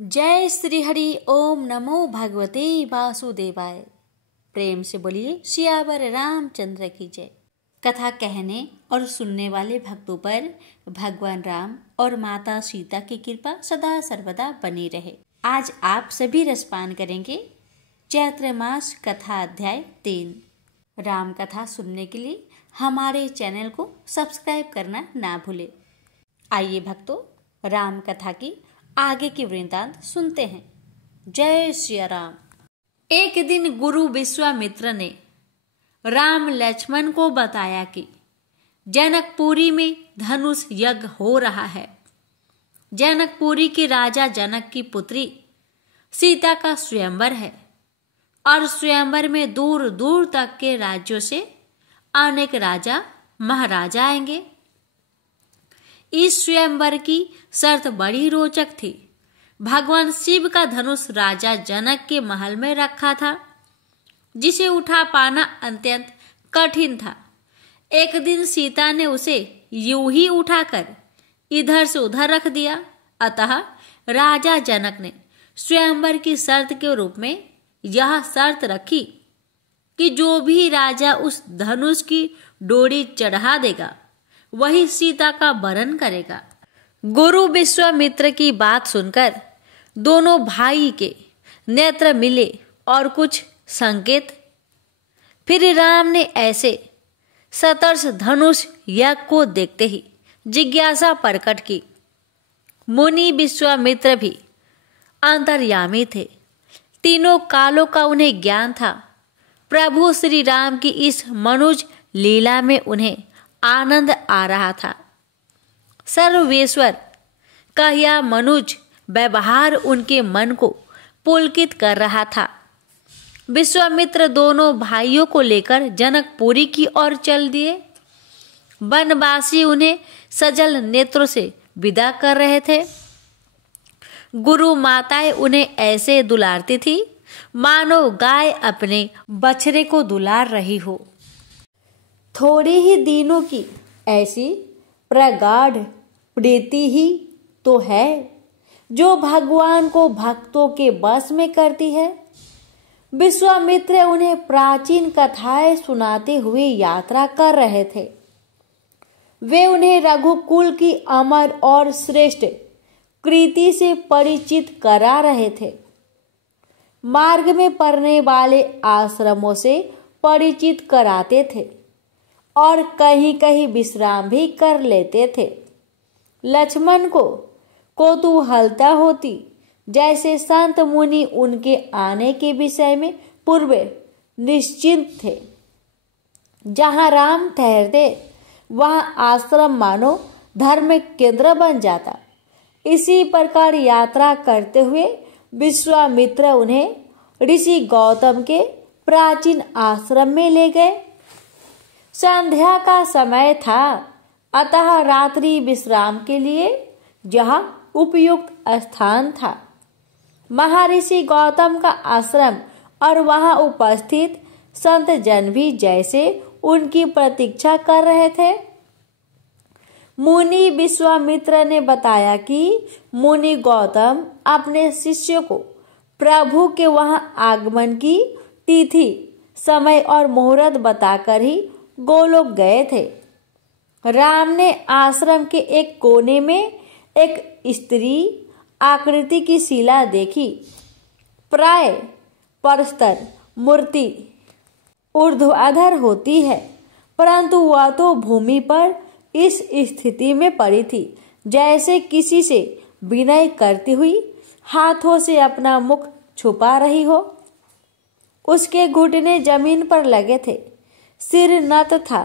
जय श्री हरि ओम नमो भगवते वासुदेवाय। प्रेम से बोलिए सियावर रामचंद्र की जय। कथा कहने और सुनने वाले भक्तों पर भगवान राम और माता सीता की कृपा सदा सर्वदा बनी रहे। आज आप सभी रसपान करेंगे चैत्र मास कथा अध्याय 3। राम कथा सुनने के लिए हमारे चैनल को सब्सक्राइब करना ना भूले। आइए भक्तों, राम कथा की आगे की वृत्तांत सुनते हैं। जय श्री राम। एक दिन गुरु विश्वामित्र ने राम लक्ष्मण को बताया कि जनकपुरी में धनुष यज्ञ हो रहा है। जनकपुरी के राजा जनक की पुत्री सीता का स्वयंवर है और स्वयंवर में दूर दूर तक के राज्यों से अनेक राजा महाराजा आएंगे। इस स्वयंवर की शर्त बड़ी रोचक थी। भगवान शिव का धनुष राजा जनक के महल में रखा था, जिसे उठा पाना अत्यंत कठिन था। एक दिन सीता ने उसे यूं ही उठाकर इधर से उधर रख दिया। अतः राजा जनक ने स्वयंवर की शर्त के रूप में यह शर्त रखी कि जो भी राजा उस धनुष की डोरी चढ़ा देगा वही सीता का वरण करेगा। गुरु विश्वामित्र की बात सुनकर दोनों भाई के नेत्र मिले और कुछ संकेत। फिर राम ने ऐसे सतर्ष धनुष यज्ञ को देखते ही जिज्ञासा प्रकट की। मुनि विश्वामित्र भी अंतर्यामी थे। तीनों कालों का उन्हें ज्ञान था। प्रभु श्री राम की इस मनुज लीला में उन्हें आनंद आ रहा था। सर्वेश्वर का यह मनुज व्यवहार उनके मन को पुलकित कर रहा था। विश्वामित्र दोनों भाइयों को लेकर जनकपुरी की ओर चल दिए। वनवासी उन्हें सजल नेत्रों से विदा कर रहे थे। गुरु माताएं उन्हें ऐसे दुलारती थी मानो गाय अपने बछड़े को दुलार रही हो। थोड़े ही दिनों की ऐसी प्रगाढ़ प्रीति ही तो है जो भगवान को भक्तों के बस में करती है। विश्वामित्र उन्हें प्राचीन कथाएं सुनाते हुए यात्रा कर रहे थे। वे उन्हें रघुकुल की अमर और श्रेष्ठ कृति से परिचित करा रहे थे। मार्ग में पड़ने वाले आश्रमों से परिचित कराते थे और कहीं कहीं विश्राम भी कर लेते थे। लक्ष्मण को कौतूहलता होती जैसे संत मुनि उनके आने के विषय में पूर्व निश्चिंत थे। जहां राम ठहरते वहां आश्रम मानो धर्म केंद्र बन जाता। इसी प्रकार यात्रा करते हुए विश्वामित्र उन्हें ऋषि गौतम के प्राचीन आश्रम में ले गए। संध्या का समय था, अतः रात्रि विश्राम के लिए यह उपयुक्त स्थान था। महर्षि गौतम का आश्रम और वहां उपस्थित संत जन भी जैसे उनकी प्रतीक्षा कर रहे थे। मुनि विश्वामित्र ने बताया कि मुनि गौतम अपने शिष्य को प्रभु के वहां आगमन की तिथि, समय और मुहूर्त बताकर ही गोलोक गए थे। राम ने आश्रम के एक कोने में एक स्त्री आकृति की शिला देखी। प्राय परस्तर मूर्ति ऊर्ध्वाधर होती है, परंतु वह तो भूमि पर इस स्थिति में पड़ी थी जैसे किसी से विनय करती हुई हाथों से अपना मुख छुपा रही हो। उसके घुटने जमीन पर लगे थे, सिर नत था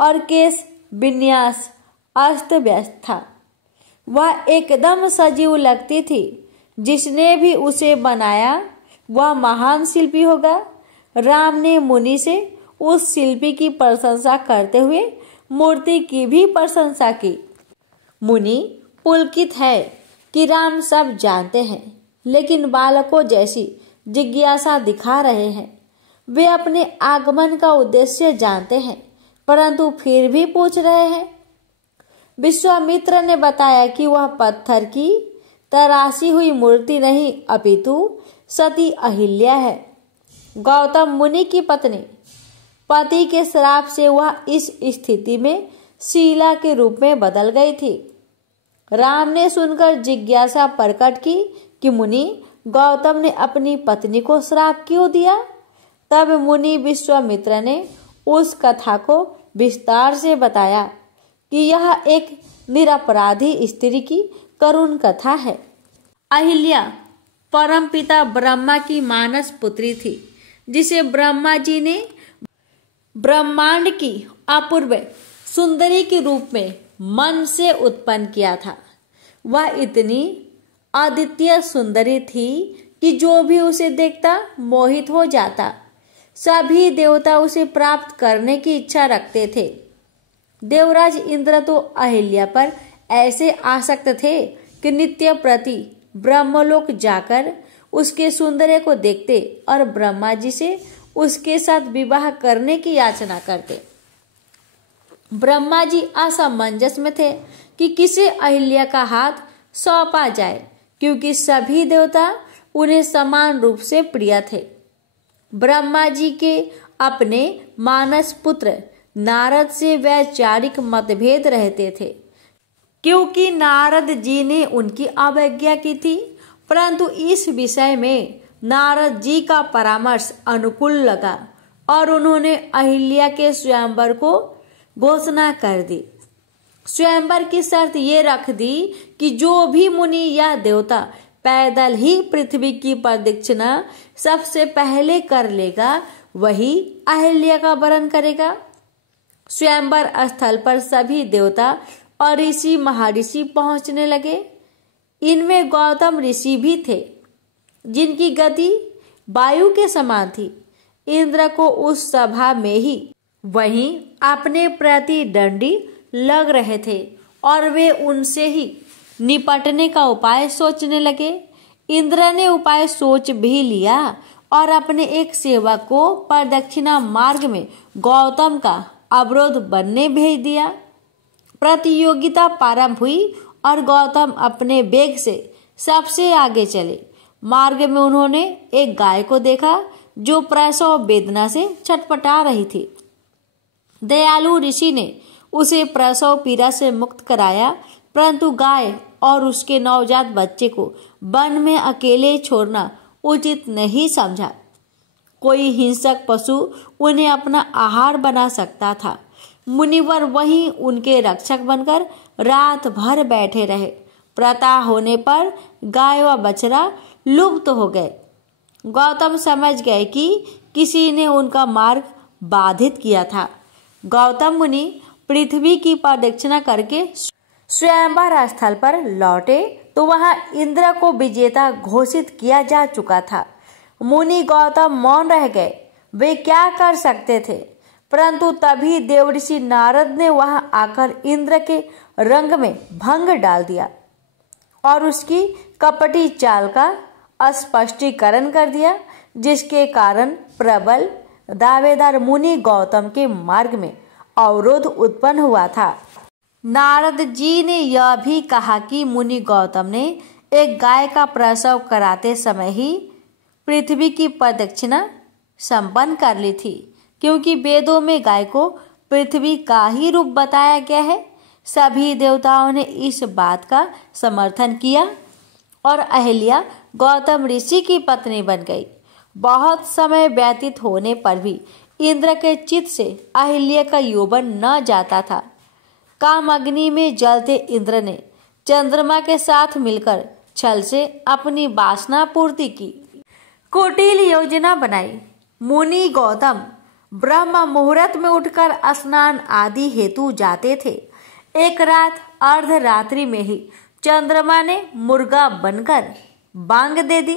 और केश विन्यास अस्त व्यस्त था। वह एकदम सजीव लगती थी। जिसने भी उसे बनाया वह महान शिल्पी होगा। राम ने मुनि से उस शिल्पी की प्रशंसा करते हुए मूर्ति की भी प्रशंसा की। मुनि पुलकित है कि राम सब जानते हैं, लेकिन बालकों जैसी जिज्ञासा दिखा रहे हैं। वे अपने आगमन का उद्देश्य जानते हैं, परंतु फिर भी पूछ रहे हैं। विश्वामित्र ने बताया कि वह पत्थर की तराशी हुई मूर्ति नहीं अपितु सती अहिल्या है। गौतम मुनि की पत्नी, पति के श्राप से वह इस स्थिति में शीला के रूप में बदल गई थी। राम ने सुनकर जिज्ञासा प्रकट की कि मुनि, गौतम ने अपनी पत्नी को श्राप क्यों दिया? तब मुनि विश्वामित्र ने उस कथा को विस्तार से बताया कि यह एक निरपराधी स्त्री की करुण कथा है। अहिल्या परमपिता ब्रह्मा की मानस पुत्री थी, जिसे ब्रह्मा जी ने ब्रह्मांड की अपूर्व सुंदरी के रूप में मन से उत्पन्न किया था। वह इतनी अद्वितीय सुंदरी थी कि जो भी उसे देखता मोहित हो जाता। सभी देवता उसे प्राप्त करने की इच्छा रखते थे। देवराज इंद्र तो अहिल्या पर ऐसे आसक्त थे कि नित्य प्रति ब्रह्मलोक जाकर उसके सौंदर्य को देखते और ब्रह्मा जी से उसके साथ विवाह करने की याचना करते। ब्रह्मा जी असमंजस में थे कि किसे अहिल्या का हाथ सौंपा जाए, क्योंकि सभी देवता उन्हें समान रूप से प्रिय थे। ब्रह्मा जी के अपने मानस पुत्र नारद से वैचारिक मतभेद रहते थे, क्योंकि नारद जी ने उनकी अवज्ञा की थी। परंतु इस विषय में नारद जी का परामर्श अनुकूल लगा और उन्होंने अहिल्या के स्वयंवर को घोषणा कर दी। स्वयंवर की शर्त ये रख दी कि जो भी मुनि या देवता पैदल ही पृथ्वी की प्रदक्षिणा सबसे पहले कर लेगा, वही अहिल्या का वरण करेगा। स्वयंवर स्थल पर सभी देवता और ऋषि महर्षि पहुंचने लगे। इनमें गौतम ऋषि भी थे, जिनकी गति वायु के समान थी। इंद्र को उस सभा में ही वहीं अपने प्रति दंडी लग रहे थे और वे उनसे ही निपटने का उपाय सोचने लगे। इंद्र ने उपाय सोच भी लिया और अपने एक सेवक को प्रदक्षिणा मार्ग में गौतम का अवरोध बनने भेज दिया। प्रतियोगिता प्रारंभ हुई और गौतम अपने वेग से सबसे आगे चले। मार्ग में उन्होंने एक गाय को देखा जो प्रसव वेदना से छटपटा रही थी। दयालु ऋषि ने उसे प्रसव पीड़ा से मुक्त कराया, परंतु गाय और उसके नवजात बच्चे को वन में अकेले छोड़ना उचित नहीं समझा। कोई हिंसक पशु उन्हें अपना आहार बना सकता था। मुनिवर वहीं उनके रक्षक बनकर रात भर बैठे रहे। प्रातः होने पर गाय व बछड़ा लुप्त हो गए। गौतम समझ गए कि किसी ने उनका मार्ग बाधित किया था। गौतम मुनि पृथ्वी की प्रदक्षिणा करके स्वयंवर स्थल पर लौटे तो वहां इंद्र को विजेता घोषित किया जा चुका था। मुनि गौतम मौन रह गए। वे क्या कर सकते थे? परंतु तभी देवऋषि नारद ने वहां आकर इंद्र के रंग में भंग डाल दिया और उसकी कपटी चाल का स्पष्टीकरण कर दिया, जिसके कारण प्रबल दावेदार मुनि गौतम के मार्ग में अवरोध उत्पन्न हुआ था। नारद जी ने यह भी कहा कि मुनि गौतम ने एक गाय का प्रसव कराते समय ही पृथ्वी की प्रदक्षिणा संपन्न कर ली थी, क्योंकि वेदों में गाय को पृथ्वी का ही रूप बताया गया है। सभी देवताओं ने इस बात का समर्थन किया और अहिल्या गौतम ऋषि की पत्नी बन गई। बहुत समय व्यतीत होने पर भी इंद्र के चित्त से अहिल्या का यौवन न जाता था। काम अग्नि में जलते इंद्र ने चंद्रमा के साथ मिलकर छल से अपनी वासना पूर्ति की। कुटिल योजना बनाई। मुनि गौतम ब्रह्म मुहूर्त में उठकर स्नान आदि हेतु जाते थे। एक रात अर्धरात्रि में ही चंद्रमा ने मुर्गा बनकर बांग दे दी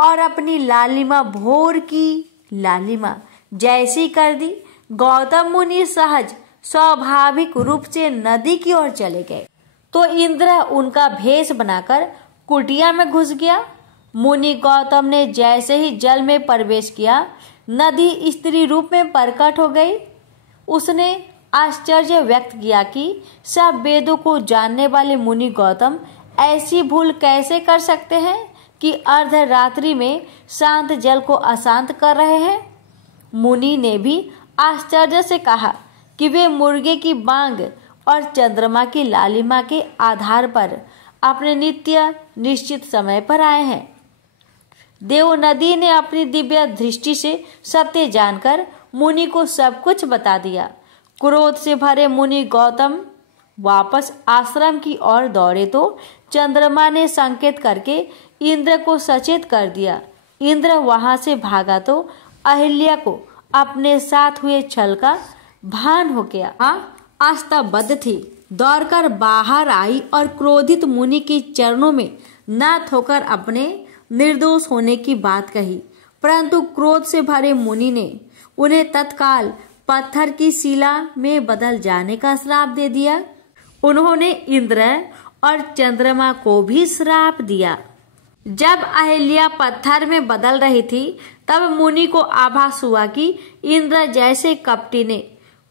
और अपनी लालिमा भोर की लालिमा जैसी कर दी। गौतम मुनि सहज स्वाभाविक रूप से नदी की ओर चले गए तो इंद्र उनका भेष बनाकर कुटिया में घुस गया। मुनि गौतम ने जैसे ही जल में प्रवेश किया, नदी स्त्री रूप में प्रकट हो गई। उसने आश्चर्य व्यक्त किया कि सब वेदों को जानने वाले मुनि गौतम ऐसी भूल कैसे कर सकते हैं कि अर्धरात्रि में शांत जल को अशांत कर रहे हैं? मुनि ने भी आश्चर्य से कहा कि वे मुर्गे की बांग और चंद्रमा की लालिमा के आधार पर अपने नित्य निश्चित समय पर आए हैं। देव नदी ने अपनी दिव्य दृष्टि से सत्य जानकर मुनि को सब कुछ बता दिया। क्रोध से भरे मुनि गौतम वापस आश्रम की ओर दौड़े तो चंद्रमा ने संकेत करके इंद्र को सचेत कर दिया। इंद्र वहां से भागा तो अहिल्या को अपने साथ हुए छल का भान हो गया। अस्तबद्ध थी, दौड़कर बाहर आई और क्रोधित मुनि के चरणों में नत होकर अपने निर्दोष होने की बात कही। परंतु क्रोध से भरे मुनि ने उन्हें तत्काल पत्थर की शिला में बदल जाने का श्राप दे दिया। उन्होंने इंद्र और चंद्रमा को भी श्राप दिया। जब अहिल्या पत्थर में बदल रही थी तब मुनि को आभास हुआ कि इंद्र जैसे कपटी ने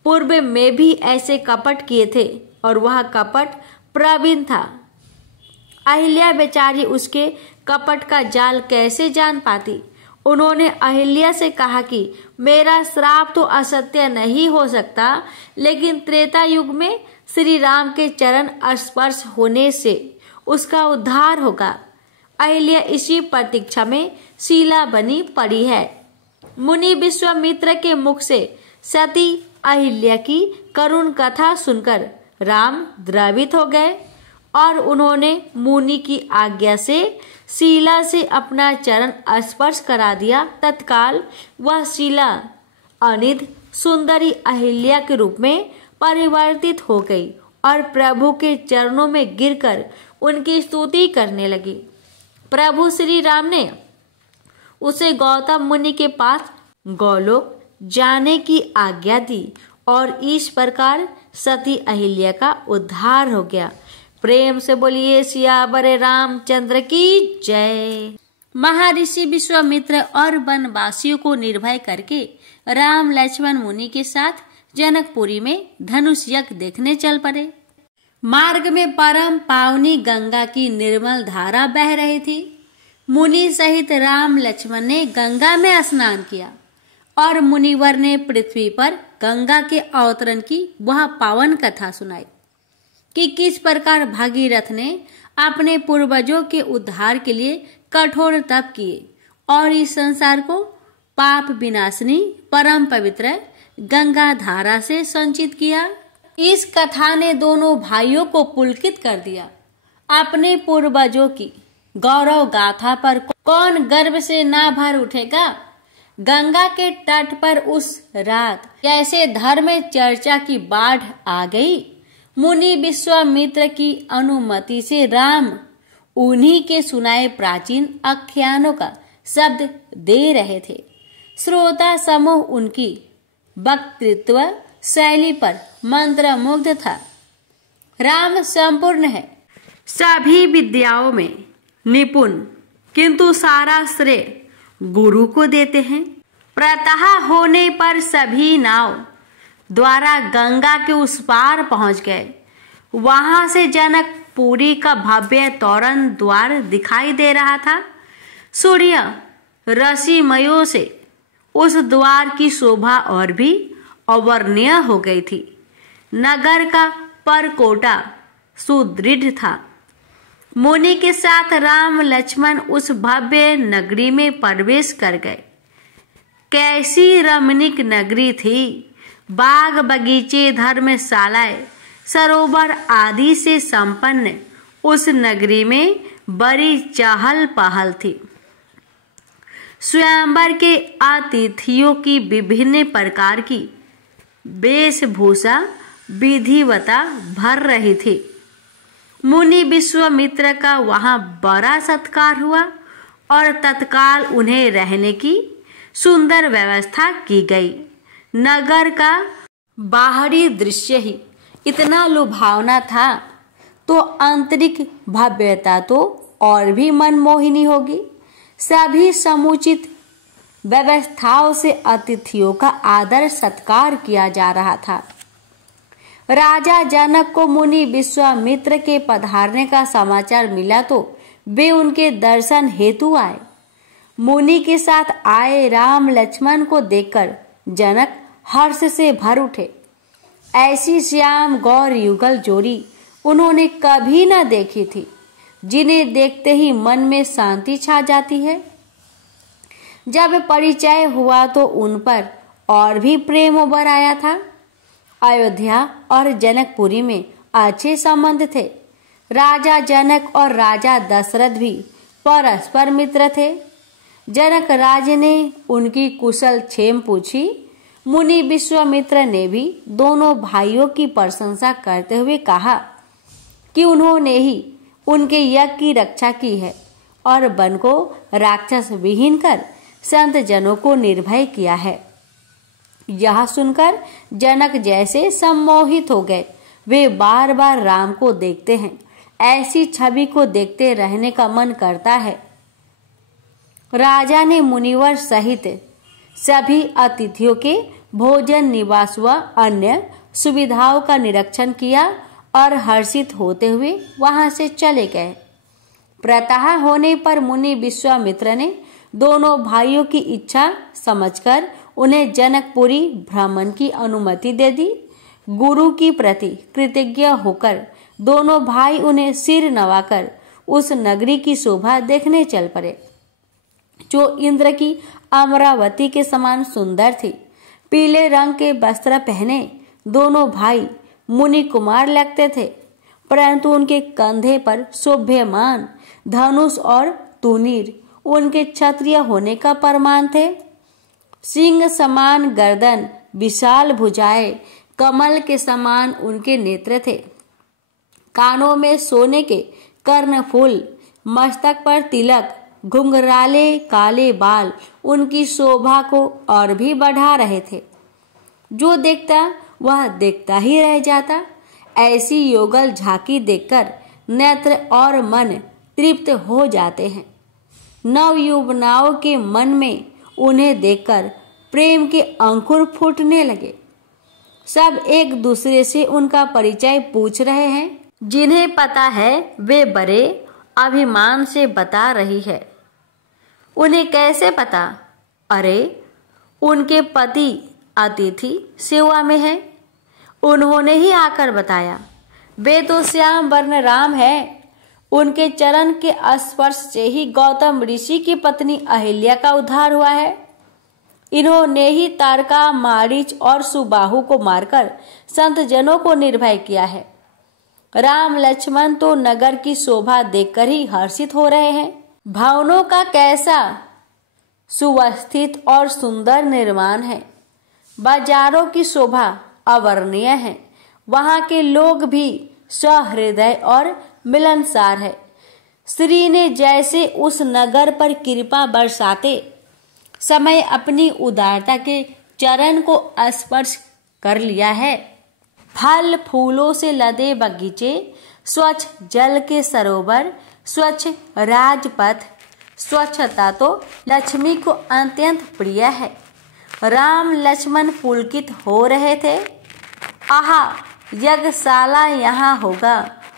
पूर्व में भी ऐसे कपट किए थे और वह कपट प्रवीण था। अहिल्या बेचारी उसके कपट का जाल कैसे जान पाती। उन्होंने अहिल्या से कहा कि मेरा श्राप तो असत्य नहीं हो सकता, लेकिन त्रेता युग में श्री राम के चरण स्पर्श होने से उसका उद्धार होगा। अहिल्या इसी प्रतीक्षा में शिला बनी पड़ी है। मुनि विश्वामित्र के मुख से सती अहिल्या की करुण कथा सुनकर राम द्रवित हो गए और उन्होंने मुनि की आज्ञा से शिला से अपना चरण स्पर्श करा दिया। तत्काल वह शिला अनिध सुंदरी अहिल्या के रूप में परिवर्तित हो गई और प्रभु के चरणों में गिरकर उनकी स्तुति करने लगी। प्रभु श्री राम ने उसे गौतम मुनि के पास गोलोक जाने की आज्ञा दी और इस प्रकार सती अहिल्या का उद्धार हो गया। प्रेम से बोलिए सियावर रामचंद्र की जय। महर्षि विश्वामित्र और वनवासियों को निर्भय करके राम लक्ष्मण मुनि के साथ जनकपुरी में धनुष यज्ञ देखने चल पड़े। मार्ग में परम पावनी गंगा की निर्मल धारा बह रही थी। मुनि सहित राम लक्ष्मण ने गंगा में स्नान किया और मुनिवर ने पृथ्वी पर गंगा के अवतरण की वह पावन कथा सुनाई कि किस प्रकार भागीरथ ने अपने पूर्वजों के उद्धार के लिए कठोर तप किए और इस संसार को पाप विनाशिनी परम पवित्र गंगा धारा से संचित किया। इस कथा ने दोनों भाइयों को पुलकित कर दिया। अपने पूर्वजों की गौरव गाथा पर कौन गर्व से ना भर उठेगा। गंगा के तट पर उस रात कैसे धर्म चर्चा की बाढ़ आ गई। मुनि विश्वामित्र की अनुमति से राम उन्हीं के सुनाए प्राचीन आख्यानों का शब्द दे रहे थे। श्रोता समूह उनकी वक्तृत्व शैली पर मंत्रमुग्ध था। राम संपूर्ण है, सभी विद्याओं में निपुण, किंतु सारा श्रेय गुरु को देते हैं। प्रातः होने पर सभी नाव द्वारा गंगा के उस पार पहुंच गए। वहां से जनकपुरी का भव्य तोरण द्वार दिखाई दे रहा था। सूर्य रश्मियों से उस द्वार की शोभा और भी अवर्णनीय हो गई थी। नगर का परकोटा सुदृढ़ था। मुनि के साथ राम लक्ष्मण उस भव्य नगरी में प्रवेश कर गए। कैसी रमणीक नगरी थी। बाग बगीचे धर्मशालाएं सरोवर आदि से संपन्न उस नगरी में बड़ी चहल पहल थी। स्वयंवर के अतिथियों की विभिन्न प्रकार की वेशभूषा विधिवता भर रही थी। मुनि विश्वामित्र का वहां बड़ा सत्कार हुआ और तत्काल उन्हें रहने की सुंदर व्यवस्था की गई। नगर का बाहरी दृश्य ही इतना लुभावना था तो आंतरिक भव्यता तो और भी मनमोहिनी होगी। सभी समुचित व्यवस्थाओं से अतिथियों का आदर सत्कार किया जा रहा था। राजा जनक को मुनि विश्वामित्र के पधारने का समाचार मिला तो वे उनके दर्शन हेतु आए। मुनि के साथ आए राम लक्ष्मण को देखकर जनक हर्ष से भर उठे। ऐसी श्याम गौर युगल जोड़ी उन्होंने कभी न देखी थी, जिन्हें देखते ही मन में शांति छा जाती है। जब परिचय हुआ तो उन पर और भी प्रेम उभर आया था। अयोध्या और जनकपुरी में अच्छे संबंध थे। राजा जनक और राजा दशरथ भी परस्पर मित्र थे। जनक राज ने उनकी कुशल क्षेम पूछी। मुनि विश्वामित्र ने भी दोनों भाइयों की प्रशंसा करते हुए कहा कि उन्होंने ही उनके यज्ञ की रक्षा की है और वन को राक्षस विहीन कर संत जनों को निर्भय किया है। यह सुनकर जनक जैसे सम्मोहित हो गए। वे बार बार राम को देखते हैं। ऐसी छवि को देखते रहने का मन करता है। राजा ने मुनिवर सहित सभी अतिथियों के भोजन, निवास व अन्य सुविधाओं का निरीक्षण किया और हर्षित होते हुए वहां से चले गए। प्रातः होने पर मुनि विश्वामित्र ने दोनों भाइयों की इच्छा समझकर उन्हें जनकपुरी भ्रमण की अनुमति दे दी। गुरु की प्रति कृतज्ञ होकर दोनों भाई उन्हें सिर नवाकर उस नगरी की शोभा देखने चल पड़े, जो इंद्र की अमरावती के समान सुंदर थी। पीले रंग के वस्त्र पहने दोनों भाई मुनि कुमार लगते थे, परंतु उनके कंधे पर शोभ्यमान धनुष और तुनीर उनके क्षत्रिय होने का प्रमाण थे। सिंह समान गर्दन, विशाल भुजाएं, कमल के समान उनके नेत्र थे। कानों में सोने के कर्णफूल, मस्तक पर तिलक, घुंघराले काले बाल उनकी शोभा को और भी बढ़ा रहे थे। जो देखता वह देखता ही रह जाता। ऐसी योगल झांकी देखकर नेत्र और मन तृप्त हो जाते हैं। नव युवनाओं के मन में उन्हें देखकर प्रेम के अंकुर फूटने लगे। सब एक दूसरे से उनका परिचय पूछ रहे हैं। जिन्हें पता है वे बड़े अभिमान से बता रही है। उन्हें कैसे पता? अरे, उनके पति अतिथि सेवा में है, उन्होंने ही आकर बताया। वे तो श्याम वर्ण राम है। उनके चरण के स्पर्श से ही गौतम ऋषि की पत्नी अहिल्या का उद्धार हुआ है। इन्होंने ही तारका, मारीच और सुबाहु को मारकर संत जनों को निर्भय किया है। राम लक्ष्मण तो नगर की शोभा देखकर ही हर्षित हो रहे हैं। भवनों का कैसा सुव्यवस्थित और सुंदर निर्माण है। बाजारों की शोभा अवर्णनीय है। वहां के लोग भी सहृदय और मिलनसार है। श्री ने जैसे उस नगर पर कृपा बरसाते समय अपनी उदारता के चरण को स्पर्श कर लिया है। फल फूलों से लदे बगीचे, स्वच्छ जल के सरोवर, स्वच्छ राजपथ, स्वच्छता तो लक्ष्मी को अत्यंत प्रिय है। राम लक्ष्मण पुलकित हो रहे थे। आहा, यज्ञशाला यहाँ होगा,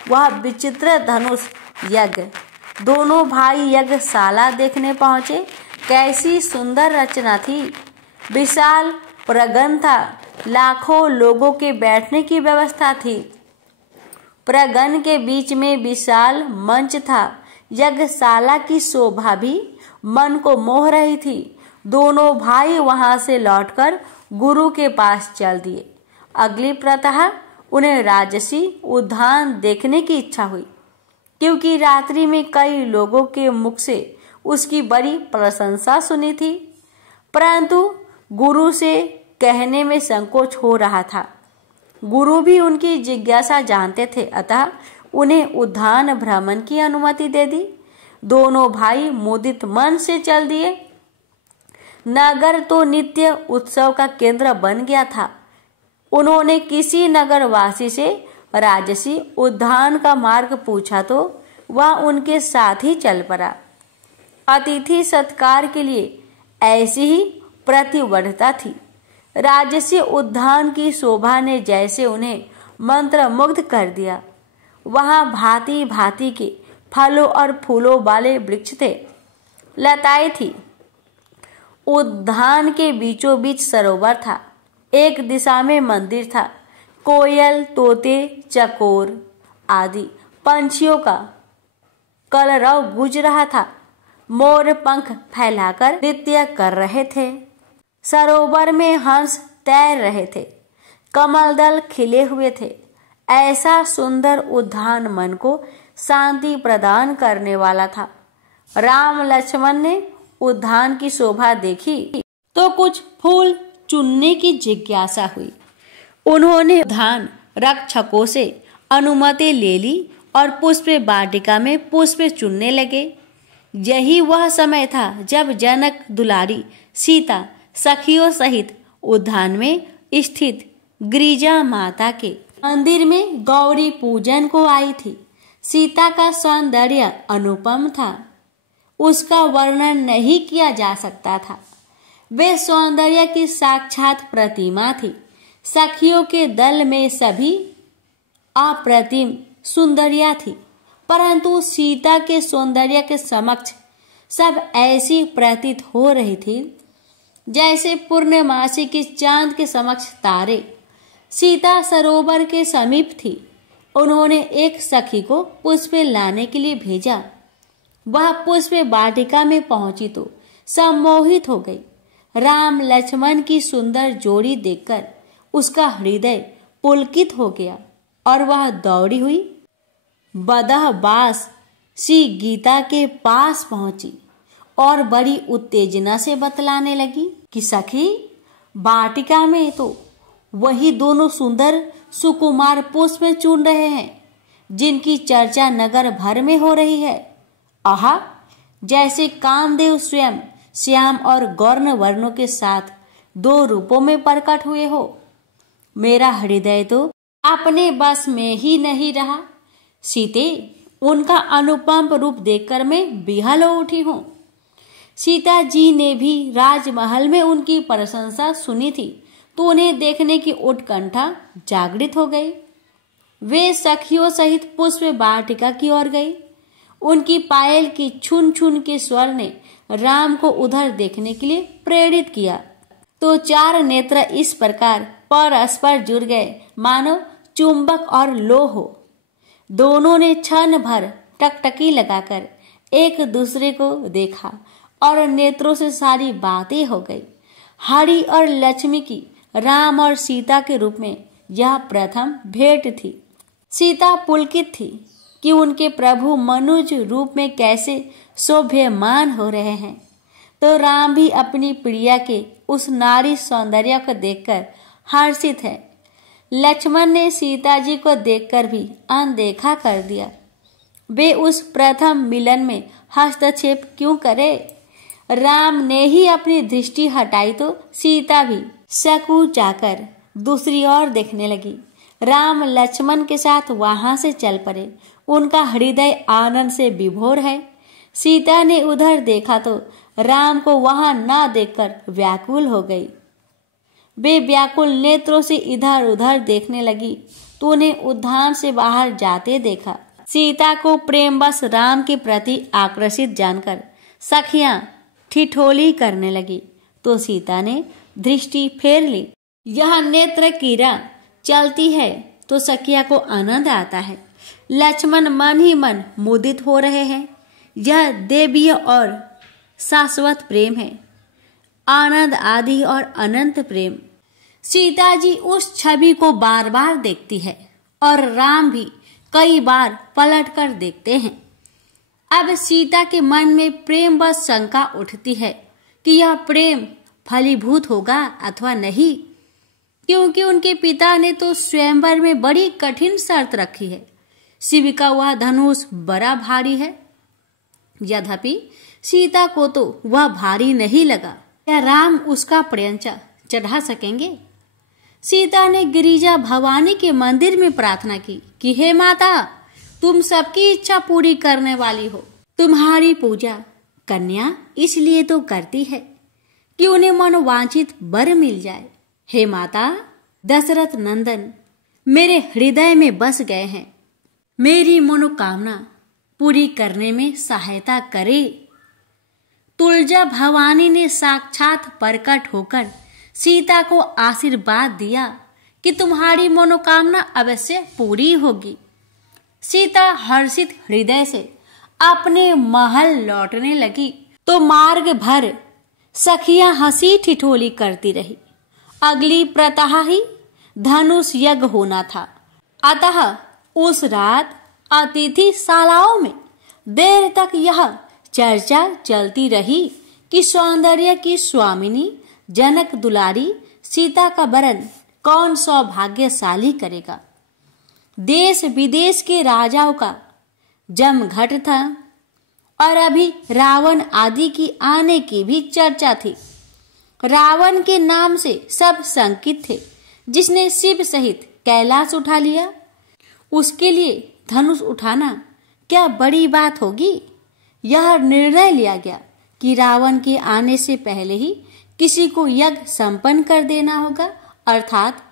वह विचित्र धनुष यज्ञ। दोनों भाई यज्ञशाला देखने पहुंचे। कैसी सुंदर रचना थी। विशाल प्रगण था। लाखों लोगों के बैठने की व्यवस्था थी। प्रगण के बीच में विशाल मंच था। यज्ञशाला की शोभा भी मन को मोह रही थी। दोनों भाई वहां से लौटकर गुरु के पास चल दिए। अगली प्रातः उन्हें राजसी उद्यान देखने की इच्छा हुई, क्योंकि रात्रि में कई लोगों के मुख से उसकी बड़ी प्रशंसा सुनी थी, परंतु गुरु से कहने में संकोच हो रहा था। गुरु भी उनकी जिज्ञासा जानते थे, अतः उन्हें उद्यान भ्रमण की अनुमति दे दी। दोनों भाई मुदित मन से चल दिए। नगर तो नित्य उत्सव का केंद्र बन गया था। उन्होंने किसी नगरवासी से राजसी उद्यान का मार्ग पूछा तो वह उनके साथ ही चल पड़ा। अतिथि सत्कार के लिए ऐसी ही प्रतिबद्धता थी। राजसी उद्यान की शोभा ने जैसे उन्हें मंत्र मुग्ध कर दिया। वहां भांति भांति के फलों और फूलों वाले वृक्ष थे, लताएं थी। उद्यान के बीचों बीच सरोवर था। एक दिशा में मंदिर था। कोयल, तोते, चकोर आदि पंछियों का कलरव गूंज रहा था। मोर पंख फैलाकर नृत्य कर रहे थे। सरोवर में हंस तैर रहे थे। कमल दल खिले हुए थे। ऐसा सुंदर उद्यान मन को शांति प्रदान करने वाला था। राम लक्ष्मण ने उद्यान की शोभा देखी तो कुछ फूल चुनने की जिज्ञासा हुई। उन्होंने उद्यान रक्षकों से अनुमति ले ली और पुष्प वाटिका में पुष्प चुनने लगे। यही वह समय था जब जनक दुलारी सीता सखियों सहित उद्यान में स्थित गिरिजा माता के मंदिर में गौरी पूजन को आई थी। सीता का सौंदर्य अनुपम था। उसका वर्णन नहीं किया जा सकता था। वे सौंदर्य की साक्षात प्रतिमा थी। सखियों के दल में सभी अप्रतिम सुंदरिया थी, परंतु सीता के सौंदर्य के समक्ष सब ऐसी प्रतीत हो रही थी जैसे पूर्णमासी के चांद के समक्ष तारे। सीता सरोवर के समीप थी। उन्होंने एक सखी को पुष्प लाने के लिए भेजा। वह पुष्प वाटिका में पहुंची तो सम्मोहित हो गई। राम लक्ष्मण की सुंदर जोड़ी देखकर उसका हृदय पुलकित हो गया और वह दौड़ी हुई बदह बास सी गीता के पास पहुंची और बड़ी उत्तेजना से बतलाने लगी कि सखी, वाटिका में तो वही दोनों सुंदर सुकुमार पुष्प चुन रहे हैं जिनकी चर्चा नगर भर में हो रही है। आहा, जैसे कामदेव स्वयं श्याम और गौर्ण वर्णों के साथ दो रूपों में प्रकट हुए हो। मेरा हृदय तो अपने बस में ही नहीं रहा। सीते, उनका अनुपम रूप देखकर मैं विहल हो उठी हूँ। सीता जी ने भी राजमहल में उनकी प्रशंसा सुनी थी तो उन्हें देखने की उत्कंठा जागृत हो गई। वे सखियों सहित पुष्प वाटिका की ओर गई। उनकी पायल की छुन छुन के स्वर ने राम को उधर देखने के लिए प्रेरित किया तो चार नेत्र इस प्रकार परस्पर जुड़ गए मानो चुंबक और लोह हो। दोनों ने क्षण भर टकटकी लगाकर एक दूसरे को देखा और नेत्रों से सारी बातें हो गई। हरि और लक्ष्मी की राम और सीता के रूप में यह प्रथम भेंट थी। सीता पुलकित थी कि उनके प्रभु मनुज रूप में कैसे शोभ्यमान हो रहे हैं, तो राम भी अपनी प्रिया के उस नारी सौंदर्य को देखकर हर्षित है। लक्ष्मण ने सीता जी को देखकर भी अनदेखा कर दिया। वे उस प्रथम मिलन में हस्तक्षेप क्यों करे? राम ने ही अपनी दृष्टि हटाई तो सीता भी सकुचाकर दूसरी ओर देखने लगी। राम लक्ष्मण के साथ वहां से चल पड़े। उनका हृदय आनंद से विभोर है। सीता ने उधर देखा तो राम को वहां न देखकर व्याकुल हो गई। वे व्याकुल नेत्रों से इधर उधर देखने लगी तो उन्हें उद्यान से बाहर जाते देखा। सीता को प्रेमवश राम के प्रति आकर्षित जानकर सखियां ठिठोली करने लगी तो सीता ने दृष्टि फेर ली। यह नेत्र कीड़ा चलती है तो सखिया को आनंद आता है। लक्ष्मण मन ही मन मुदित हो रहे हैं। यह देवीय और शाश्वत प्रेम है, आनंद आदि और अनंत प्रेम। सीता जी उस छवि को बार बार देखती है और राम भी कई बार पलट कर देखते हैं। अब सीता के मन में प्रेम व शंका उठती है कि यह प्रेम फलीभूत होगा अथवा नहीं, क्योंकि उनके पिता ने तो स्वयंवर में बड़ी कठिन शर्त रखी है। शिव का वह धनुष बड़ा भारी है। यद्यपि सीता को तो वह भारी नहीं लगा। क्या राम उसका पर्यंचा चढ़ा सकेंगे? सीता ने गिरिजा भवानी के मंदिर में प्रार्थना की कि हे माता, तुम सबकी इच्छा पूरी करने वाली हो। तुम्हारी पूजा कन्या इसलिए तो करती है कि उन्हें मनोवांछित वर मिल जाए। हे माता, दशरथ नंदन, मेरे हृदय में बस गए हैं। मेरी मनोकामना पूरी करने में सहायता करे। तुलजा भवानी ने साक्षात प्रकट होकर सीता को आशीर्वाद दिया कि तुम्हारी मनोकामना अवश्य पूरी होगी। सीता हर्षित हृदय से अपने महल लौटने लगी तो मार्ग भर सखियां हंसी ठिठोली करती रही। अगली प्रातः ही धनुष यज्ञ होना था, अतः उस रात अतिथि शालाओं में देर तक यह चर्चा चलती रही कि सौंदर्य की स्वामिनी जनक दुलारी सीता का वरण कौन सौभाग्यशाली करेगा। देश विदेश के राजाओं का जमघट था और अभी रावण आदि की आने की भी चर्चा थी। रावण के नाम से सब शंकित थे। जिसने शिव सहित कैलाश उठा लिया, उसके लिए धनुष उठाना क्या बड़ी बात होगी। यह निर्णय लिया गया कि रावण के आने से पहले ही किसी को यज्ञ संपन्न कर देना होगा, अर्थात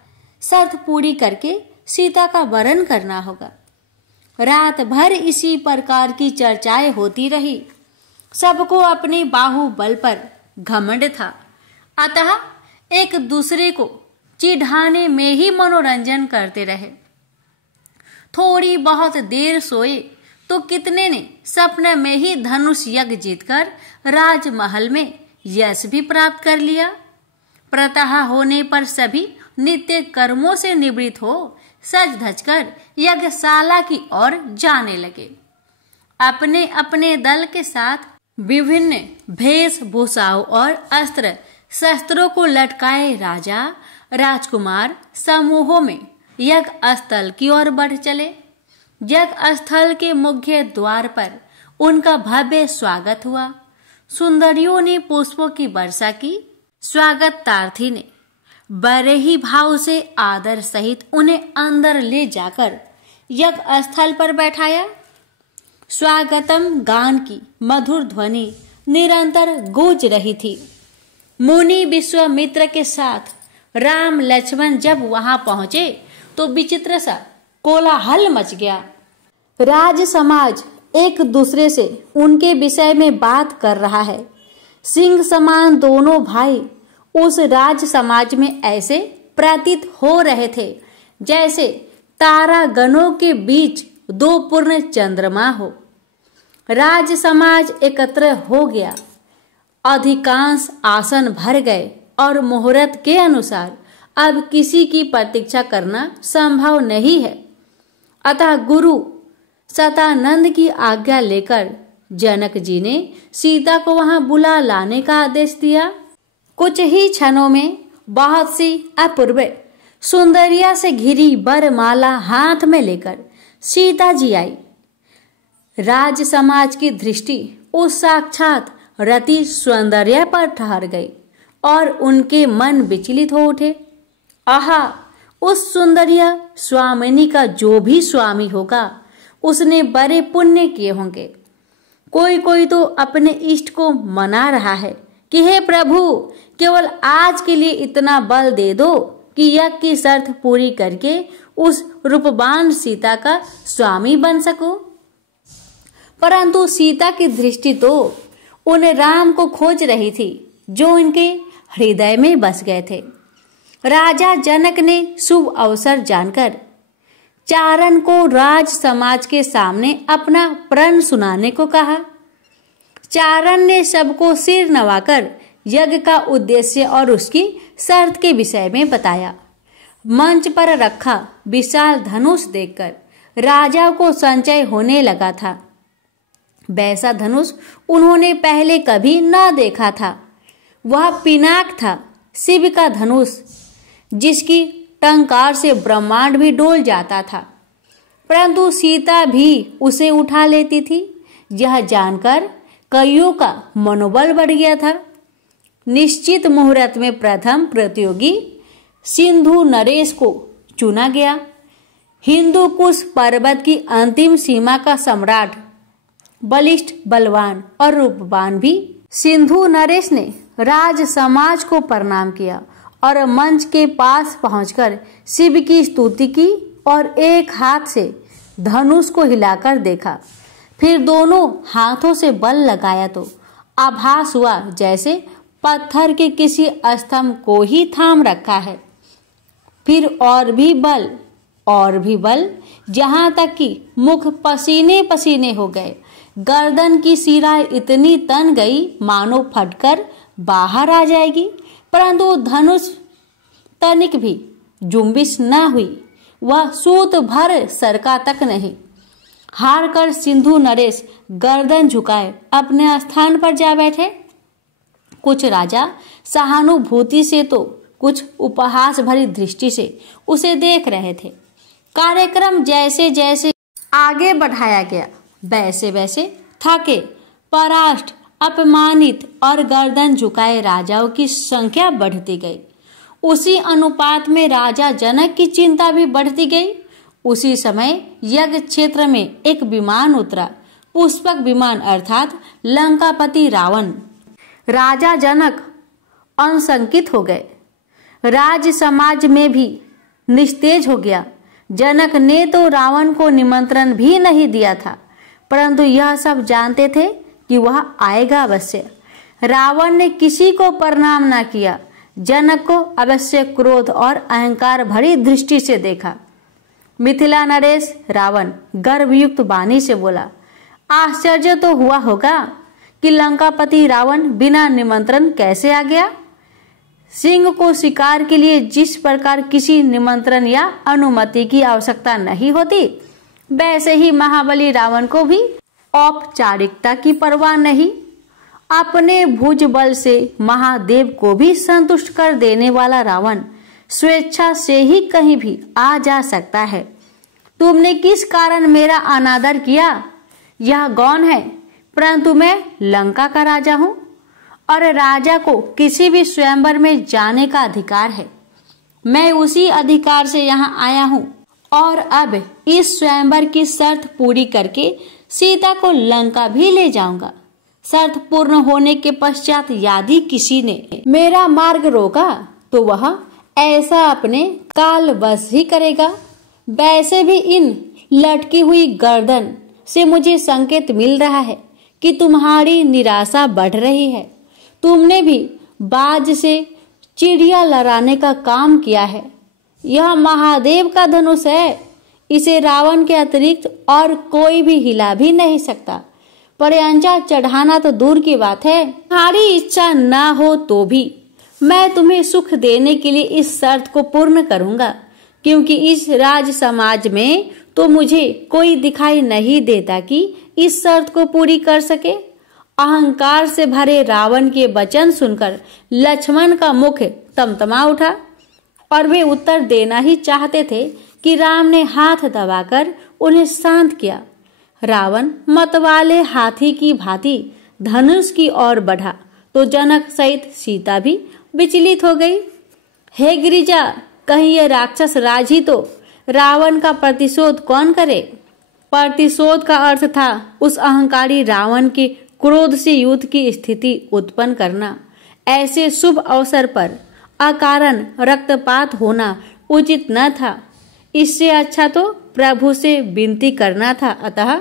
शर्त पूरी करके सीता का वरण करना होगा। रात भर इसी प्रकार की चर्चाएं होती रही। सबको अपने बाहुबल पर घमंड था, अतः एक दूसरे को चिढ़ाने में ही मनोरंजन करते रहे। थोड़ी बहुत देर सोए तो कितने ने सपने में ही धनुष यज्ञ जीतकर राजमहल में यश भी प्राप्त कर लिया। प्रातः होने पर सभी नित्य कर्मों से निवृत्त हो सज धज कर यज्ञशाला की ओर जाने लगे। अपने अपने दल के साथ विभिन्न वेशभूषाओं और अस्त्र शस्त्रों को लटकाए राजा राजकुमार समूहों में यज्ञ स्थल की ओर बढ़ चले। यज्ञ स्थल के मुख्य द्वार पर उनका भव्य स्वागत हुआ। सुंदरियों ने पुष्पों की वर्षा की। स्वागतार्थी ने बड़े ही भाव से आदर सहित उन्हें अंदर ले जाकर यज्ञ स्थल पर बैठाया। स्वागतम गान की मधुर ध्वनि निरंतर गूंज रही थी। मुनि विश्वामित्र के साथ राम लक्ष्मण जब वहां पहुंचे तो विचित्र सा कोलाहल मच गया। राज समाज एक दूसरे से उनके विषय में बात कर रहा है। सिंह समान दोनों भाई उस राज समाज में ऐसे प्रतीत हो रहे थे जैसे तारा गणों के बीच दो पूर्ण चंद्रमा हो। राज समाज एकत्र हो गया। अधिकांश आसन भर गए और मुहूर्त के अनुसार अब किसी की प्रतीक्षा करना संभव नहीं है। अतः गुरु सतानंद की आज्ञा लेकर जनक जी ने सीता को वहां बुला लाने का आदेश दिया। कुछ ही क्षणों में बहुत सी अपूर्व सुंदरिया से घिरी वरमाला हाथ में लेकर सीता जी आई। राज समाज की दृष्टि उस साक्षात रति सौंदर्य पर ठहर गई और उनके मन विचलित हो उठे। आहा, उस सुंदरिया स्वामिनी का जो भी स्वामी होगा उसने बड़े पुण्य किए होंगे। कोई कोई तो अपने इष्ट को मना रहा है कि हे प्रभु, केवल आज के लिए इतना बल दे दो कि यज्ञ की शर्त पूरी करके उस रूपवान सीता का स्वामी बन सको। परंतु सीता की दृष्टि तो उन राम को खोज रही थी जो इनके हृदय में बस गए थे। राजा जनक ने शुभ अवसर जानकर चारण को राज समाज के सामने अपना प्रण सुनाने को कहा। चारण ने सबको सिर नवाकर यज्ञ का उद्देश्य और उसकी शर्त के विषय में बताया। मंच पर रखा विशाल धनुष देखकर राजा को संचय होने लगा था। वैसा धनुष उन्होंने पहले कभी न देखा था। वह पिनाक था, शिव का धनुष, जिसकी टंकार से ब्रह्मांड भी डोल जाता था। परंतु सीता भी उसे उठा लेती थी। यह जानकर कईयों का मनोबल बढ़ गया था। निश्चित मुहूर्त में प्रथम प्रतियोगी सिंधु नरेश को चुना गया। हिंदू कुश पर्वत की अंतिम सीमा का सम्राट, बलिष्ठ, बलवान और रूपवान भी सिंधु नरेश ने राज समाज को प्रणाम किया और मंच के पास पहुंचकर शिव की स्तुति की और एक हाथ से धनुष को हिलाकर देखा। फिर दोनों हाथों से बल लगाया तो आभास हुआ जैसे पत्थर के किसी स्तंभ को ही थाम रखा है। फिर और भी बल, जहां तक कि मुख पसीने पसीने हो गए। गर्दन की सिराएं इतनी तन गई मानो फटकर बाहर आ जाएगी, परंतु धनुष तनिक भी जुम्बिश न हुई। वह सूत भर सरका तक नहीं। हार कर सिंधु नरेश गर्दन झुकाए अपने स्थान पर जा बैठे। कुछ राजा सहानुभूति से तो कुछ उपहास भरी दृष्टि से उसे देख रहे थे। कार्यक्रम जैसे जैसे आगे बढ़ाया गया वैसे वैसे थके, परास्त, अपमानित और गर्दन झुकाए राजाओं की संख्या बढ़ती गई। उसी अनुपात में राजा जनक की चिंता भी बढ़ती गई। उसी समय यज्ञ क्षेत्र में एक विमान उतरा, पुष्पक विमान अर्थात लंकापति रावण। राजा जनक अनशंकित हो गए। राज समाज में भी निस्तेज हो गया। जनक ने तो रावण को निमंत्रण भी नहीं दिया था, परंतु यह सब जानते थे कि वह आएगा अवश्य। रावण ने किसी को प्रणाम न किया। जनक को अवश्य क्रोध और अहंकार भरी दृष्टि से देखा। मिथिला नरेश रावण गर्वयुक्त वाणी से बोला, आश्चर्य तो हुआ होगा कि लंकापति रावण बिना निमंत्रण कैसे आ गया। सिंह को शिकार के लिए जिस प्रकार किसी निमंत्रण या अनुमति की आवश्यकता नहीं होती, वैसे ही महाबली रावण को भी औपचारिकता की परवाह नहीं। अपने भुज बल से महादेव को भी संतुष्ट कर देने वाला रावण स्वेच्छा से ही कहीं भी आ जा सकता है। तुमने किस कारण मेरा अनादर किया? यह गौण है, परंतु मैं लंका का राजा हूँ और राजा को किसी भी स्वयंवर में जाने का अधिकार है। मैं उसी अधिकार से यहाँ आया हूँ और अब इस स्वयंवर की शर्त पूरी करके सीता को लंका भी ले जाऊंगा। शर्त पूर्ण होने के पश्चात यदि किसी ने मेरा मार्ग रोका तो वह ऐसा अपने काल वश ही करेगा। वैसे भी इन लटकी हुई गर्दन से मुझे संकेत मिल रहा है कि तुम्हारी निराशा बढ़ रही है। तुमने भी बाज से चिड़िया लड़ाने का काम किया है। यह महादेव का धनुष है, इसे रावण के अतिरिक्त और कोई भी हिला भी नहीं सकता। पर्यंचा चढ़ाना तो दूर की बात है, तुम्हारी इच्छा ना हो तो भी मैं तुम्हें सुख देने के लिए इस शर्त को पूर्ण करूंगा, क्योंकि इस राज समाज में तो मुझे कोई दिखाई नहीं देता कि इस शर्त को पूरी कर सके। अहंकार से भरे रावण के वचन सुनकर लक्ष्मण का मुख तमतमा उठा और वे उत्तर देना ही चाहते थे कि राम ने हाथ दबाकर उन्हें शांत किया। रावण मतवाले हाथी की भांति धनुष की ओर बढ़ा तो जनक सहित सीता भी विचलित हो गई। हे गिरिजा, कहीं यह राक्षस राज ही तो रावण का प्रतिशोध कौन करे? प्रतिशोध का अर्थ था उस अहंकारी रावण के क्रोध से युद्ध की स्थिति उत्पन्न करना। ऐसे शुभ अवसर पर अकारण रक्तपात होना उचित न था। इससे अच्छा तो प्रभु से विनती करना था। अतः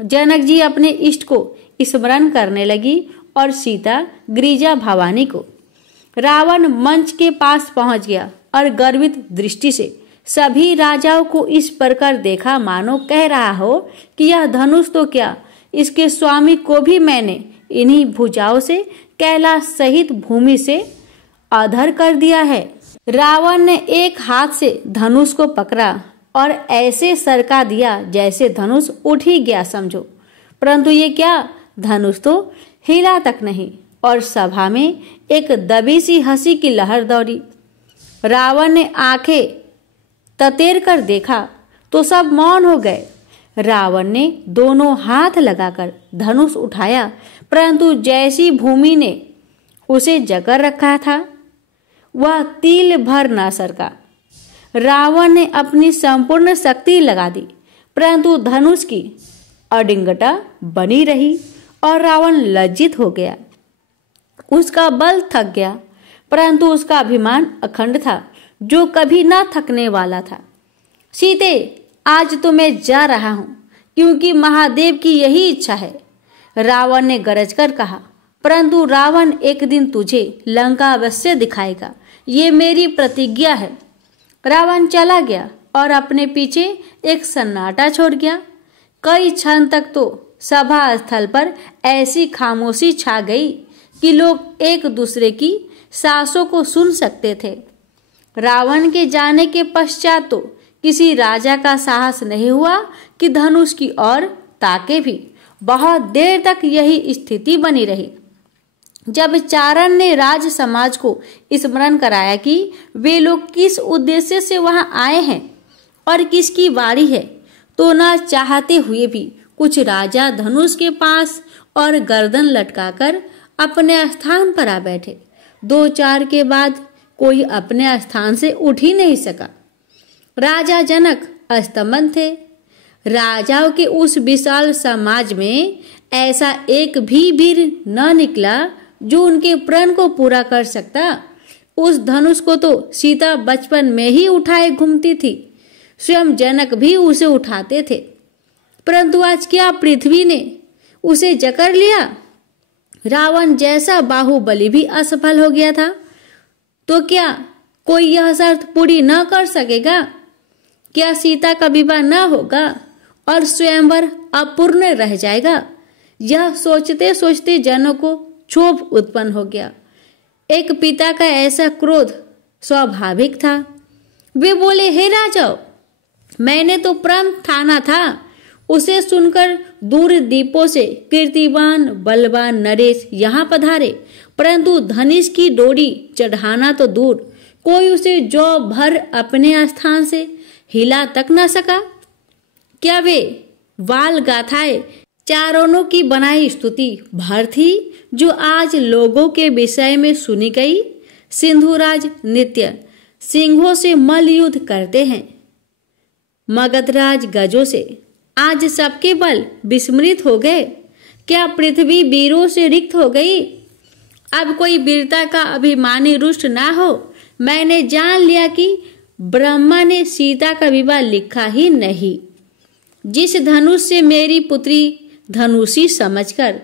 जनक जी अपने इष्ट को स्मरण करने लगी और सीता गिरिजा भवानी को। रावण मंच के पास पहुंच गया और गर्वित दृष्टि से सभी राजाओं को इस प्रकार देखा मानो कह रहा हो कि यह धनुष तो क्या, इसके स्वामी को भी मैंने इन्हीं भुजाओं से कैलाश सहित भूमि से अधर कर दिया है। रावण ने एक हाथ से धनुष को पकड़ा और ऐसे सरका दिया जैसे धनुष उठ ही गया समझो। परंतु ये क्या, धनुष तो हिला तक नहीं और सभा में एक दबी सी हंसी की लहर दौड़ी। रावण ने आंखें ततेर कर देखा तो सब मौन हो गए। रावण ने दोनों हाथ लगाकर धनुष उठाया, परंतु जैसी भूमि ने उसे जकड़ रखा था वह तिल भर न सरका। रावण ने अपनी संपूर्ण शक्ति लगा दी, परंतु धनुष की अडिंगटा बनी रही और रावण लज्जित हो गया। उसका बल थक गया। परंतु उसका अभिमान अखंड था, जो कभी न थकने वाला था। सीते, आज तो मैं जा रहा हूं, क्योंकि महादेव की यही इच्छा है, रावण ने गरज कर कहा। परंतु रावण एक दिन तुझे लंका अवश्य दिखाएगा, ये मेरी प्रतिज्ञा है। रावण चला गया और अपने पीछे एक सन्नाटा छोड़ गया। कई क्षण तक तो सभा स्थल पर ऐसी खामोशी छा गई कि लोग एक दूसरे की सांसों को सुन सकते थे। रावण के जाने के पश्चात तो किसी राजा का साहस नहीं हुआ कि धनुष की ओर ताके भी। बहुत देर तक यही स्थिति बनी रही। जब चारण ने राज समाज को स्मरण कराया कि वे लोग किस उद्देश्य से वहां आए हैं और किसकी बारी है, तो न चाहते हुए भी कुछ राजा धनुष के पास और गर्दन लटकाकर अपने स्थान पर आ बैठे। 2-4 के बाद कोई अपने स्थान से उठ ही नहीं सका। राजा जनक अस्तमन थे। राजाओं के उस विशाल समाज में ऐसा एक भी वीर न निकला जो उनके प्रण को पूरा कर सकता। उस धनुष को तो सीता बचपन में ही उठाए घूमती थी, स्वयं जनक भी उसे उठाते थे, परंतु आज क्या पृथ्वी ने उसे जकड़ लिया। रावण जैसा बाहुबली भी असफल हो गया था, तो क्या कोई यह शर्त पूरी न कर सकेगा? क्या सीता का विवाह न होगा और स्वयंवर अपूर्ण रह जाएगा? यह सोचते सोचते जनों को क्षोभ उत्पन्न हो गया। एक पिता का ऐसा क्रोध स्वाभाविक था। वे बोले, हे राजाओ, मैंने तो प्रण ठाना था। उसे सुनकर दूर द्वीपों से कीर्तिवान बलवान नरेश यहाँ पधारे, परंतु धनुष की डोरी चढ़ाना तो दूर, कोई उसे जौ भर अपने स्थान से हिला तक न सका। क्या वे वाल गाथाएं चारणों की बनाई स्तुति भर थी जो आज लोगों के विषय में सुनी गई? सिंधुराज नित्य सिंहों से मल्ल युद्ध करते हैं, मगधराज गजों से। आज सबके बल विस्मृत हो गए। क्या पृथ्वी वीरों से रिक्त हो गई? अब कोई वीरता का अभिमानी रुष्ट ना हो। मैंने जान लिया कि ब्रह्मा ने सीता का विवाह लिखा ही नहीं। जिस धनुष से मेरी पुत्री धनुषी समझकर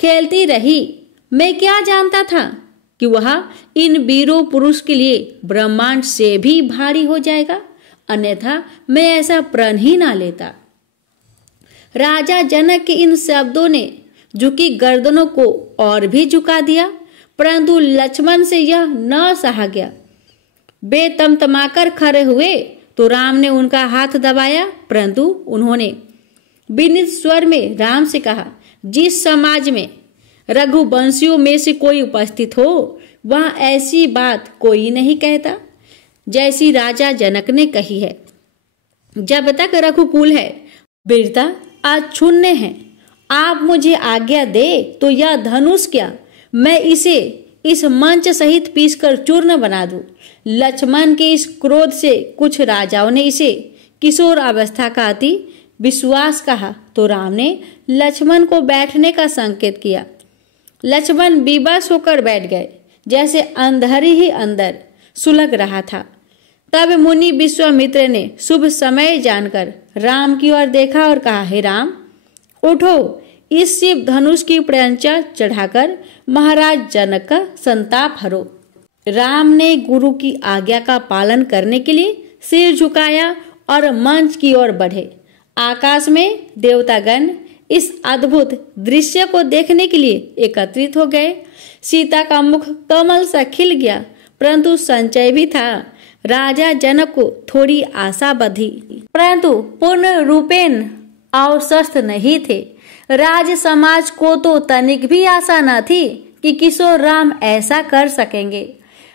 खेलती रही, मैं क्या जानता था कि वह इन वीरों पुरुष के लिए ब्रह्मांड से भी भारी हो जाएगा, अन्यथा मैं ऐसा प्रण ही ना लेता। राजा जनक के इन शब्दों ने झुकी गर्दनों को और भी झुका दिया, परंतु लक्ष्मण से यह न सहा गया। वे तमतमाकर खड़े हुए तो राम ने उनका हाथ दबाया, परंतु उन्होंने विनीत स्वर में राम से कहा, जिस समाज में रघुवंशियों में से कोई उपस्थित हो, वहां ऐसी बात कोई नहीं कहता जैसी राजा जनक ने कही है। जब तक रघुकुल है, वीरता आज शून्य है। आप मुझे आज्ञा दे तो यह धनुष क्या, मैं इसे इस मंच सहित पीसकर चूर्ण बना दूं। लक्ष्मण के इस क्रोध से कुछ राजाओं ने इसे किशोर अवस्था का अति विश्वास कहा, तो राम ने लक्ष्मण को बैठने का संकेत किया। लक्ष्मण विवश होकर बैठ गए, जैसे अंधर ही अंदर सुलग रहा था। तब मुनि विश्वामित्र ने शुभ समय जानकर राम की ओर देखा और कहा, हे राम, उठो, इस शिव धनुष की प्रयंचा चढ़ाकर महाराज जनक का संताप हरो। राम ने गुरु की आज्ञा का पालन करने के लिए सिर झुकाया और मंच की ओर बढ़े। आकाश में देवतागण इस अद्भुत दृश्य को देखने के लिए एकत्रित हो गए। सीता का मुख कमल सा खिल गया, परंतु संचय भी था। राजा जनक को थोड़ी आशा बधी, परंतु पूर्ण रूपेण आश्वस्त नहीं थे। राज समाज को तो तनिक भी आशा न थी कि किशोर राम ऐसा कर सकेंगे।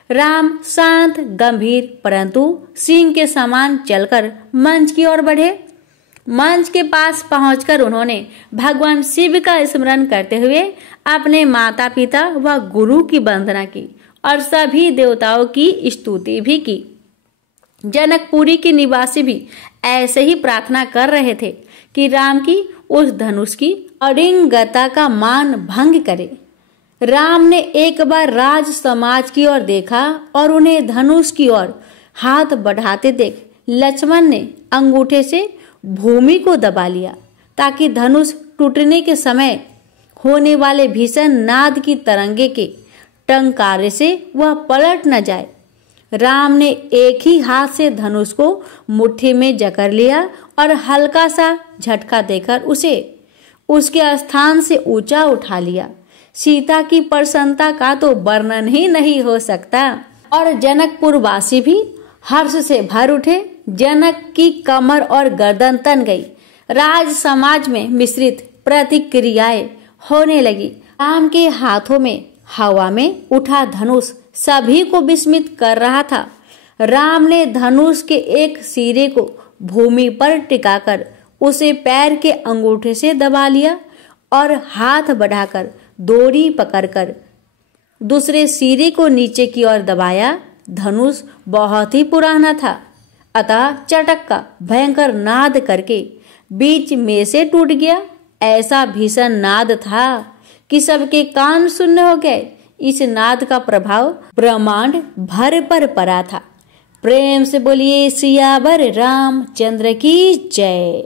राम शांत गंभीर परंतु सिंह के समान चलकर मंच की ओर बढ़े। मंच के पास पहुंचकर उन्होंने भगवान शिव का स्मरण करते हुए अपने माता पिता व गुरु की वंदना की और सभी देवताओं की स्तुति भी की। जनकपुरी के निवासी भी ऐसे ही प्रार्थना कर रहे थे कि राम की उस धनुष की अडिंगता का मान भंग करे। राम ने एक बार राज समाज की ओर देखा और उन्हें धनुष की ओर हाथ बढ़ाते देख लक्ष्मण ने अंगूठे से भूमि को दबा लिया ताकि धनुष टूटने के समय होने वाले भीषण नाद की तरंगे के टंकारे से वह पलट न जाए। राम ने एक ही हाथ से धनुष को मुट्ठी में जकड़ लिया और हल्का सा झटका देकर उसे उसके स्थान से ऊंचा उठा लिया। सीता की प्रसन्नता का तो वर्णन ही नहीं हो सकता और जनकपुर वासी भी हर्ष से भर उठे। जनक की कमर और गर्दन तन गई। राज समाज में मिश्रित प्रतिक्रियाएं होने लगी। राम के हाथों में हवा में उठा धनुष सभी को विस्मित कर रहा था। राम ने धनुष के एक सिरे को भूमि पर टिकाकर उसे पैर के अंगूठे से दबा लिया और हाथ बढ़ाकर डोरी पकड़कर दूसरे सिरे को नीचे की ओर दबाया। धनुष बहुत ही पुराना था, अतः चटक का भयंकर नाद करके बीच में से टूट गया। ऐसा भीषण नाद था कि सबके कान सुन्न हो गए। इस नाद का प्रभाव ब्रह्मांड भर पर पड़ा था। प्रेम से बोलिए सियावर रामचंद्र की जय।